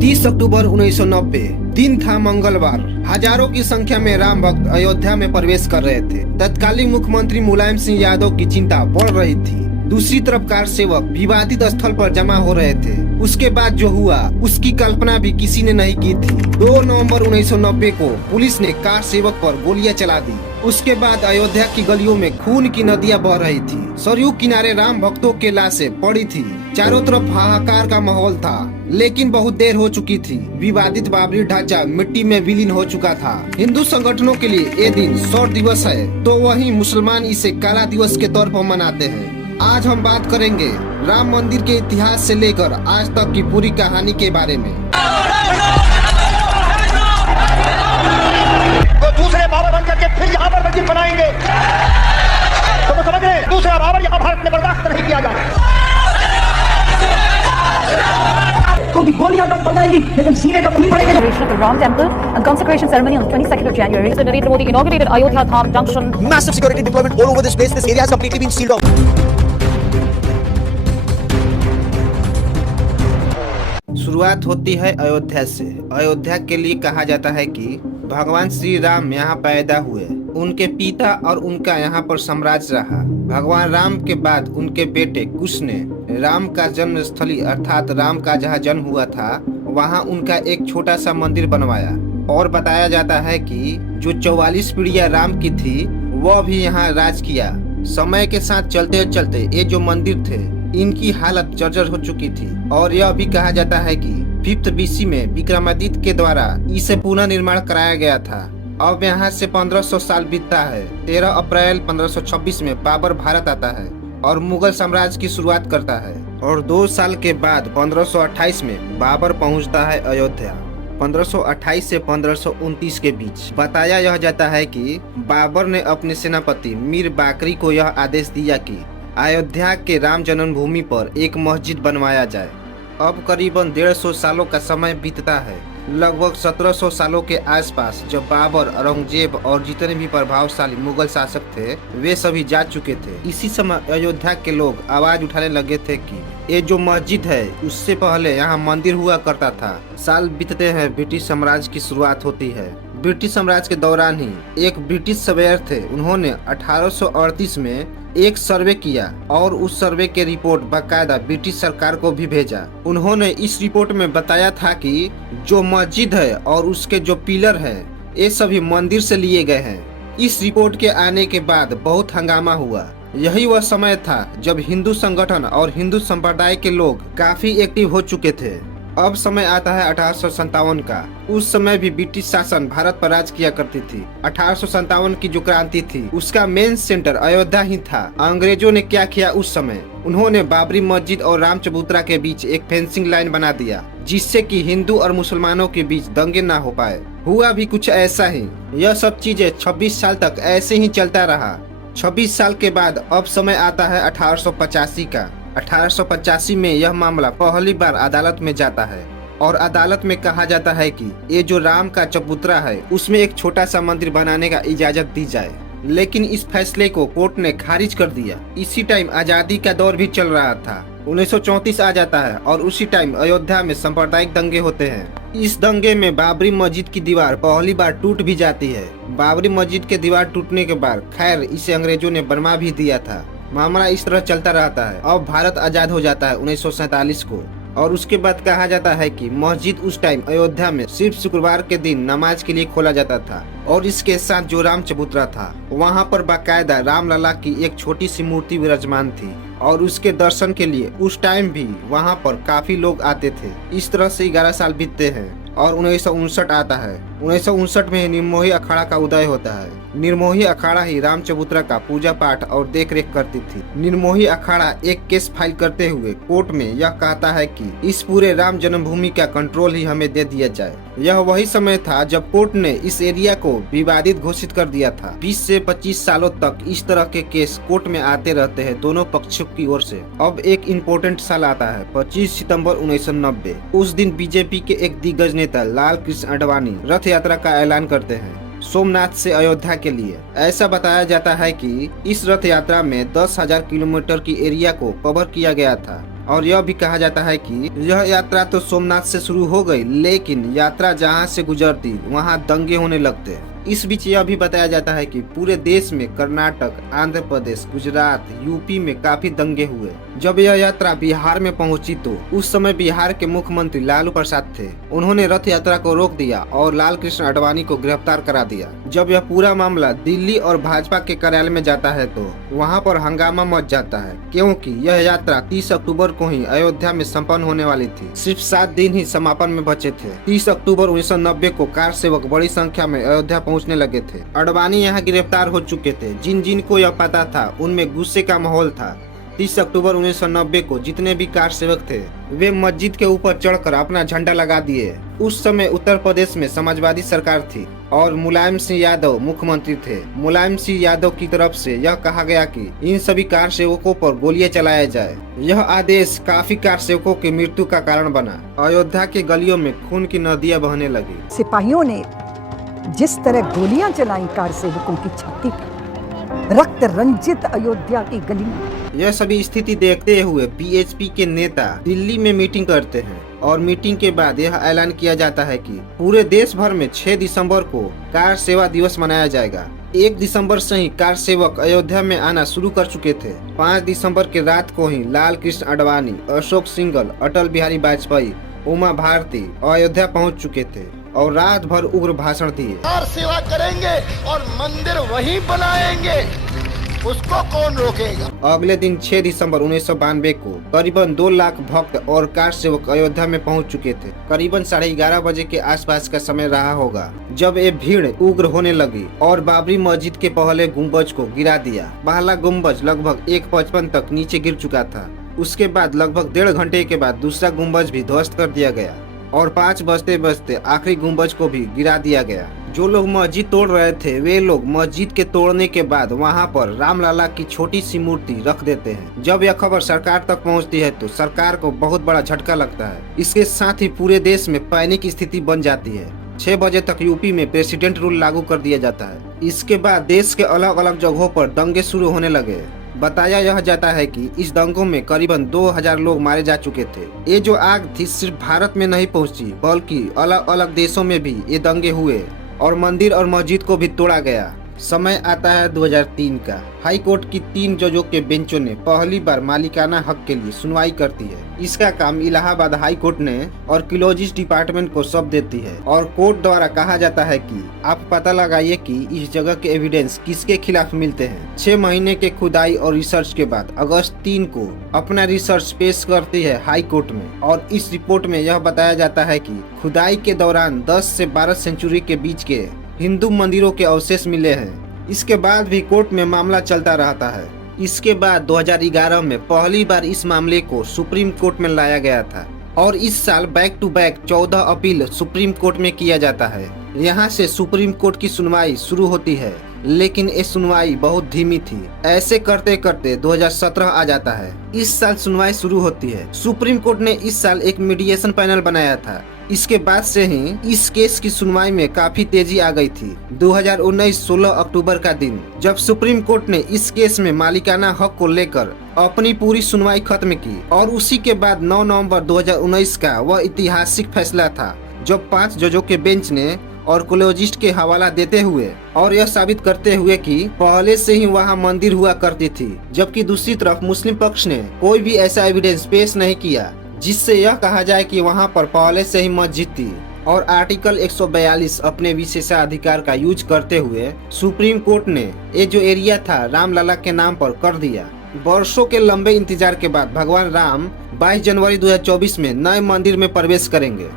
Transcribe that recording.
30 अक्टूबर 1990 दिन था मंगलवार। हजारों की संख्या में राम भक्त अयोध्या में प्रवेश कर रहे थे। तत्कालीन मुख्यमंत्री मुलायम सिंह यादव की चिंता बढ़ रही थी। दूसरी तरफ कार सेवक विवादित स्थल पर जमा हो रहे थे। उसके बाद जो हुआ उसकी कल्पना भी किसी ने नहीं की थी। 2 नवंबर 1990 को पुलिस ने कार सेवक पर गोलियां चला दी। उसके बाद अयोध्या की गलियों में खून की नदियां बह रही थी। सरयू किनारे राम भक्तों के लाशें पड़ी थी। चारों तरफ हाहाकार का माहौल था, लेकिन बहुत देर हो चुकी थी। विवादित बाबरी ढांचा मिट्टी में विलीन हो चुका था। हिंदू संगठनों के लिए ये दिन शौर्य दिवस है, तो वहीं मुसलमान इसे काला दिवस के तौर पर मनाते हैं। आज हम बात करेंगे राम मंदिर के इतिहास से लेकर आज तक की पूरी कहानी के बारे में। तो दूसरे बाबर बन करके फिर यहाँ पर मस्जिद बनाएंगे, तो समझ रहे हैं, दूसरा बाबर यहाँ भारत में बर्दाश्त नहीं किया जाए। क्योंकि गोलियां तो पड़ेंगी, लेकिन सीने कब नहीं पड़ेंगे। Of the Ram Temple and consecration ceremony on the 22nd of January. Mr. Narendra Modi inaugurated Ayodhya Dham Junction. Massive security deployment all over this place. This area has completely been sealed off. शुरुआत होती है अयोध्या से। अयोध्या के लिए कहा जाता है कि भगवान श्री राम यहाँ पैदा हुए। उनके पिता और उनका यहाँ पर साम्राज्य रहा। भगवान राम के बाद उनके बेटे कुश ने राम का जन्म स्थली अर्थात राम का जहाँ जन्म हुआ था वहाँ उनका एक छोटा सा मंदिर बनवाया। और बताया जाता है कि जो 44 पीढ़ियां राम की थी वह भी यहाँ राज किया। समय के साथ चलते चलते ये जो मंदिर थे इनकी हालत जर्जर हो चुकी थी। और यह भी कहा जाता है कि 5th BC में विक्रमादित्य के द्वारा इसे पुनः निर्माण कराया गया था। अब यहाँ से 1500 साल बीतता है। 13 अप्रैल 1526 में बाबर भारत आता है और मुगल साम्राज्य की शुरुआत करता है। और 2 साल के बाद 1528 में बाबर पहुँचता है अयोध्या। 1528 से 1529 के बीच बताया यह जाता है कि बाबर ने अपने सेनापति मीर बाकरी को यह आदेश दिया कि अयोध्या के राम जन्मभूमि पर एक मस्जिद बनवाया जाए। अब करीबन 150 सालों का समय बीतता है। लगभग 1700 सालों के आसपास जब बाबर, औरंगजेब और जितने भी प्रभावशाली मुगल शासक थे वे सभी जा चुके थे। इसी समय अयोध्या के लोग आवाज उठाने लगे थे कि ये जो मस्जिद है उससे पहले यहाँ मंदिर हुआ करता था। साल बीतते हैं, ब्रिटिश साम्राज्य की शुरुआत होती है। ब्रिटिश साम्राज्य के दौरान ही एक ब्रिटिश सर्वेयर थे, उन्होंने 1838 में एक सर्वे किया और उस सर्वे के रिपोर्ट बाकायदा ब्रिटिश सरकार को भी भेजा। उन्होंने इस रिपोर्ट में बताया था कि जो मस्जिद है और उसके जो पिलर है ये सभी मंदिर से लिए गए हैं। इस रिपोर्ट के आने के बाद बहुत हंगामा हुआ। यही वह समय था जब हिंदू संगठन और हिंदू संप्रदाय के लोग काफी एक्टिव हो चुके थे। अब समय आता है 1857 का। उस समय भी ब्रिटिश शासन भारत पर राज किया करती थी। 1857 की जो क्रांति थी उसका मेन सेंटर अयोध्या ही था। अंग्रेजों ने क्या किया उस समय, उन्होंने बाबरी मस्जिद और राम चबूतरा के बीच एक फेंसिंग लाइन बना दिया जिससे कि हिंदू और मुसलमानों के बीच दंगे ना हो पाए। हुआ भी कुछ ऐसा ही। यह सब चीजें 26 साल तक ऐसे ही चलता रहा। 26 साल के बाद अब समय आता है 1885 का। 1885 में यह मामला पहली बार अदालत में जाता है और अदालत में कहा जाता है कि ये जो राम का चबूतरा है उसमें एक छोटा सा मंदिर बनाने का इजाजत दी जाए। लेकिन इस फैसले को कोर्ट ने खारिज कर दिया। इसी टाइम आजादी का दौर भी चल रहा था। 1934 आ जाता है और उसी टाइम अयोध्या में सांप्रदायिक दंगे होते हैं। इस दंगे में बाबरी मस्जिद की दीवार पहली बार टूट भी जाती है। बाबरी मस्जिद के दीवार टूटने के बाद खैर इसे अंग्रेजों ने बनवा भी दिया था। मामला इस तरह चलता रहता है। अब भारत आजाद हो जाता है 1947 को और उसके बाद कहा जाता है कि मस्जिद उस टाइम अयोध्या में सिर्फ शुक्रवार के दिन नमाज के लिए खोला जाता था। और इसके साथ जो राम चबूतरा था वहाँ पर बाकायदा राम लला की एक छोटी सी मूर्ति विराजमान थी और उसके दर्शन के लिए उस टाइम भी वहाँ पर काफी लोग आते थे। इस तरह से 11 साल बीतते हैं और 1959 आता है। 1959 में निर्मोही अखाड़ा का उदय होता है। निर्मोही अखाड़ा ही राम चबूतरा का पूजा पाठ और देख रेख करती थी। निर्मोही अखाड़ा एक केस फाइल करते हुए कोर्ट में यह कहता है कि इस पूरे राम जन्मभूमि का कंट्रोल ही हमें दे दिया जाए। यह वही समय था जब कोर्ट ने इस एरिया को विवादित घोषित कर दिया था। 20 से 25 सालों तक इस तरह के केस कोर्ट में आते रहते हैं दोनों पक्षों की ओर से। अब एक इम्पोर्टेंट साल आता है 25 सितंबर 1990। उस दिन बीजेपी के एक दिग्गज नेता लाल कृष्ण आडवाणी रथ यात्रा का ऐलान करते हैं। सोमनाथ से अयोध्या के लिए। ऐसा बताया जाता है कि इस रथ यात्रा में 10,000 किलोमीटर की एरिया को कवर किया गया था। और यह भी कहा जाता है कि यह यात्रा तो सोमनाथ से शुरू हो गई, लेकिन यात्रा जहां से गुजरती वहां दंगे होने लगते। इस बीच यह भी बताया जाता है कि पूरे देश में कर्नाटक, आंध्र प्रदेश, गुजरात, यूपी में काफी दंगे हुए। जब यह यात्रा बिहार में पहुंची तो उस समय बिहार के मुख्यमंत्री लालू प्रसाद थे। उन्होंने रथ यात्रा को रोक दिया और लाल कृष्ण आडवाणी को गिरफ्तार करा दिया। जब यह पूरा मामला दिल्ली और भाजपा के कार्यालय में जाता है तो वहाँ पर हंगामा मच जाता है, क्योंकि यह यात्रा 30 अक्टूबर को ही अयोध्या में संपन्न होने वाली थी। सिर्फ 7 दिन ही समापन में बचे थे। 30 अक्टूबर 1990 को कार सेवक बड़ी संख्या में अयोध्या पहुंचने लगे थे। आडवाणी यहाँ गिरफ्तार हो चुके थे। जिन जिन को यह पता था उनमें गुस्से का माहौल था। 30 अक्टूबर 1990 को जितने भी कार सेवक थे वे मस्जिद के ऊपर चढ़कर अपना झंडा लगा दिए। उस समय उत्तर प्रदेश में समाजवादी सरकार थी और मुलायम सिंह यादव मुख्यमंत्री थे। मुलायम सिंह यादव की तरफ से यह कहा गया कि इन सभी कार सेवकों पर गोलियां चलाया जाए। यह आदेश काफी कार सेवकों की मृत्यु का कारण बना। अयोध्या के गलियों में खून की नदियां बहने लगी। सिपाहियों ने जिस तरह गोलियां चलाई कार सेवकों की छाती पर, रक्त रंजित अयोध्या की गली में। यह सभी स्थिति देखते हुए बीएचपी के नेता दिल्ली में मीटिंग करते हैं और मीटिंग के बाद यह ऐलान किया जाता है कि पूरे देश भर में 6 दिसंबर को कार सेवा दिवस मनाया जाएगा। 1 दिसंबर से ही कार सेवक अयोध्या में आना शुरू कर चुके थे। 5 दिसंबर की रात को ही लाल कृष्ण आडवाणी, अशोक सिंघल, अटल बिहारी वाजपेयी, उमा भारती अयोध्या पहुंच चुके थे और रात भर उग्र भाषण दिए। कार सेवा करेंगे और मंदिर वहीं बनाएंगे, उसको कौन रोकेगा। अगले दिन 6 दिसंबर 1992 को करीबन 2 लाख भक्त और कार सेवक अयोध्या में पहुंच चुके थे। करीबन 11:30 बजे के आसपास का समय रहा होगा जब ये भीड़ उग्र होने लगी और बाबरी मस्जिद के पहले गुम्बज को गिरा दिया। पहला गुम्बज लगभग 1:55 तक नीचे गिर चुका था। उसके बाद लगभग 1.5 घंटे के बाद दूसरा गुम्बज भी ध्वस्त कर दिया गया और 5 बजते बजते आखिरी गुम्बज को भी गिरा दिया गया। जो लोग मस्जिद तोड़ रहे थे वे लोग मस्जिद के तोड़ने के बाद वहां पर रामलला की छोटी सी मूर्ति रख देते हैं। जब यह खबर सरकार तक पहुंचती है तो सरकार को बहुत बड़ा झटका लगता है। इसके साथ ही पूरे देश में पैनिक की स्थिति बन जाती है। 6 बजे तक यूपी में प्रेसिडेंट रूल लागू कर दिया जाता है। इसके बाद देश के अलग अलग जगहों पर दंगे शुरू होने लगे। बताया यह जाता है कि इस दंगों में करीबन 2000 लोग मारे जा चुके थे। ये जो आग थी सिर्फ भारत में नहीं पहुंची बल्कि अलग अलग देशों में भी ये दंगे हुए और मंदिर और मस्जिद को भी तोड़ा गया। समय आता है 2003 का। हाई कोर्ट की 3 जजों के बेंचों ने पहली बार मालिकाना हक के लिए सुनवाई करती है। इसका काम इलाहाबाद हाई कोर्ट ने आर्कियोलॉजिस्ट डिपार्टमेंट को सौंप देती है और कोर्ट द्वारा कहा जाता है कि आप पता लगाइए कि इस जगह के एविडेंस किसके खिलाफ मिलते हैं। 6 महीने के खुदाई और रिसर्च के बाद अगस्त 3 को अपना रिसर्च पेश करती है हाई कोर्ट में और इस रिपोर्ट में यह बताया जाता है कि खुदाई के दौरान 10 से 12 सेंचुरी के बीच के हिंदू मंदिरों के अवशेष मिले हैं। इसके बाद भी कोर्ट में मामला चलता रहता है। इसके बाद 2011 में पहली बार इस मामले को सुप्रीम कोर्ट में लाया गया था और इस साल back to back 14 appeal Supreme Court में किया जाता है। यहाँ से सुप्रीम कोर्ट की सुनवाई शुरू होती है, लेकिन ये सुनवाई बहुत धीमी थी। ऐसे करते करते 2017 आ जाता है। इस साल सुनवाई शुरू होती है। सुप्रीम कोर्ट ने इस साल एक मीडिएशन पैनल बनाया था। इसके बाद से ही इस केस की सुनवाई में काफी तेजी आ गई थी। 2019 16 अक्टूबर का दिन जब सुप्रीम कोर्ट ने इस केस में मालिकाना हक को लेकर अपनी पूरी सुनवाई खत्म की और उसी के बाद 9 नवंबर 2019 का वह ऐतिहासिक फैसला था जब 5 जजों के बेंच ने आर्कियोलॉजिस्ट के हवाला देते हुए और यह साबित करते हुए कि पहले से ही वहां मंदिर हुआ करती थी, जबकि दूसरी तरफ मुस्लिम पक्ष ने कोई भी ऐसा एविडेंस पेश नहीं किया जिससे यह कहा जाए कि वहां पर पहले से ही मस्जिद थी। और आर्टिकल 142 अपने विशेषाधिकार का यूज करते हुए सुप्रीम कोर्ट ने ये जो एरिया था रामलला के नाम पर कर दिया। वर्षों के लंबे इंतजार के बाद भगवान राम 22 जनवरी 2024 में नए मंदिर में प्रवेश करेंगे।